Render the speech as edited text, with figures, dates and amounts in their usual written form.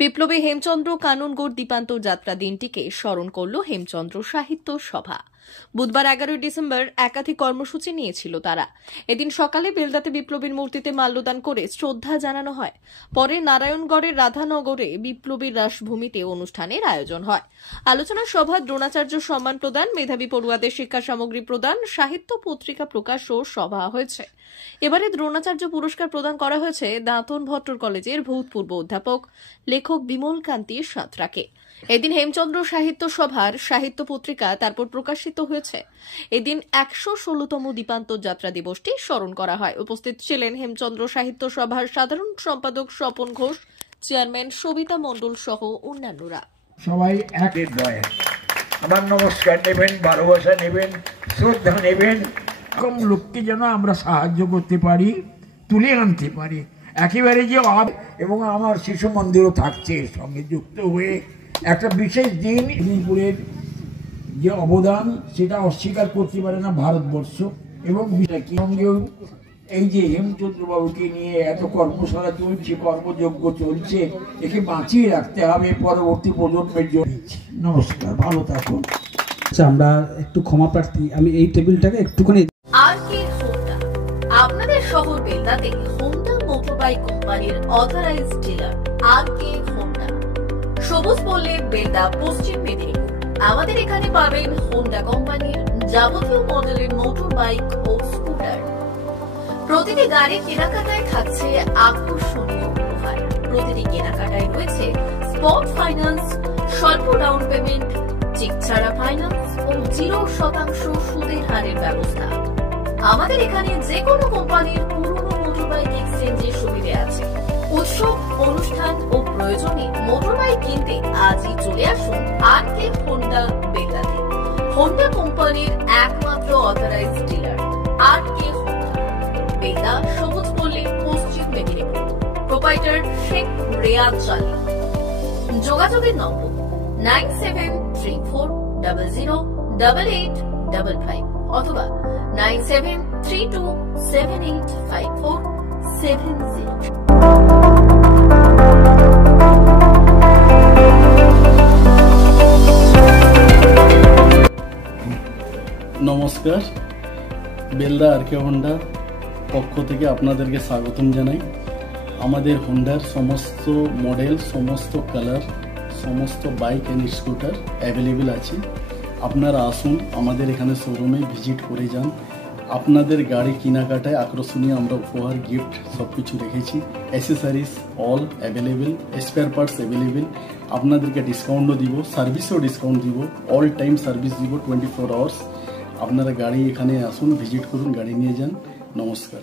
বিপ্লবী হেমচন্দ্র কাননগোর দীপান্ত যাত্রা দিনটিকে স্মরণ করল হেমচন্দ্র সাহিত্য সভা। বুধবার 11 ডিসেম্বর একাধিক কর্মসূচি নিয়েছিল তারা। এদিন সকালে বেলদাতে বিপ্লবীর মূর্তিতে মাল্যদান করে শ্রদ্ধা জানানো হয়। পরে নারায়ণগড়ের রাধানগরে বিপ্লবীর রাসভূমিতে অনুষ্ঠানের আয়োজন হয়। আলোচনা সভা, দ্রোণাচার্য সম্মান প্রদান, মেধাবী পড়ুয়াদের শিক্ষা সামগ্রী প্রদান, সাহিত্য পত্রিকা প্রকাশ ও সভা হয়েছে। এবারে দ্রোণাচার্য পুরস্কার প্রদান করা হয়েছে দাঁতন ভট্টর কলেজের ভূতপূর্ব অধ্যাপক লেখক বিমল কান্তি সাঁতরাকে। এদিন হেমচন্দ্র সাহিত্য সভার সাহিত্য পত্রিকা তারপর প্রকাশিত হয়েছে। এদিন 116তম দীপান্ত যাত্রা দিবসটি স্মরণ করা হয়। উপস্থিত ছিলেন হেমচন্দ্র সাহিত্য সভার সাধারণ সম্পাদক স্বপন ঘোষ, চেয়ারম্যান সবিতা মণ্ডল সহ অন্যান্যরা। সবাই একের দয়ে আমার নমস্কার নেবেন, ভালোবাসা নেবেন, শ্রদ্ধা নেবেন। এরকম লোককে যেন আমরা সাহায্য করতে পারি, তুলে আনতে পারি একেবারে যে এবং আমার শিশু মন্দিরও থাকছে এর সঙ্গে যুক্ত হয়ে। একটা বিশেষ দিন মেদিনীপুরের যে অবদান সেটা অস্বীকার করতে পারে না ভারতবর্ষ। এবং সঙ্গেও এই যে হেমচন্দ্রবাবুকে নিয়ে এত কর্মশালা চলছে, কর্মযজ্ঞ চলছে, একে বাঁচিয়ে রাখতে হবে পরবর্তী প্রজন্মের জন্য। নমস্কার, ভালো থাকুন। আমরা একটু ক্ষমা প্রার্থী, আমি এই টেবিলটাকে একটুখানি। আরকে হোন্ডা আপনাদের শহর বেলদাতে হোন্ডা মোটরবাইক কোম্পানির অথরাইজড ডিলার। আরকে হোন্ডা, সবুজ পল্লী, বেলদা, পশ্চিম মেদিনীপুর। আমাদের এখানে পাবেন হোন্ডা কোম্পানির যাবতীয় মডেলের মোটর বাইক ও স্কুটার। প্রতিটি গাড়ি কেনাকাটায় থাকছে আকর্ষণীয় উপহার। প্রতিটি কেনাকাটায় রয়েছে স্পট ফাইন্যান্স, স্বল্প ডাউন পেমেন্ট, চেক ছাড়া ফাইন্যান্স ও 0% সুদের হারের ব্যবস্থা। আমাদের এখানে যে কোনো কোম্পানির পুরনো মোটরবাইক এক্সচেঞ্জের সুবিধা আছে। উৎসব, অনুষ্ঠান ও প্রয়োজনে মোটরবাইক কিনতে আজই চলে আসুন আরকে হোন্ডা বেলদাতে। হোন্ডা কোম্পানির একমাত্র অথরাইজড ডিলার আরকে হোন্ডা, বেলদা, সবুজ পল্লী, পশ্চিম মেদিনীপুর। প্রোপাইটার শেখ রেয়াদ চালি। যোগাযোগের নম্বর 9734008855 অথবা 9732785470। নমস্কার, বেলদা আরকে হোন্ডার পক্ষ থেকে আপনাদেরকে স্বাগতম জানাই। আমাদের হোন্ডার সমস্ত মডেল, সমস্ত কালার, সমস্ত বাইক অ্যান্ড স্কুটার অ্যাভেলেবেল আছে। আপনারা আসুন, আমাদের এখানে শোরুমে ভিজিট করে যান। আপনাদের গাড়ি কেনাকাটায় আকর্ষণীয় আমরা উপহার, গিফট সব কিছু রেখেছি। Accessories all available, spare parts available. আপনাদেরকে ডিসকাউন্টও দিব, সার্ভিসেও ডিসকাউন্ট দিব, অল টাইম সার্ভিস দিব 24 আওয়ার্স। আপনারা গাড়ি এখানে আসুন, ভিজিট করুন, গাড়ি নিয়ে যান। নমস্কার।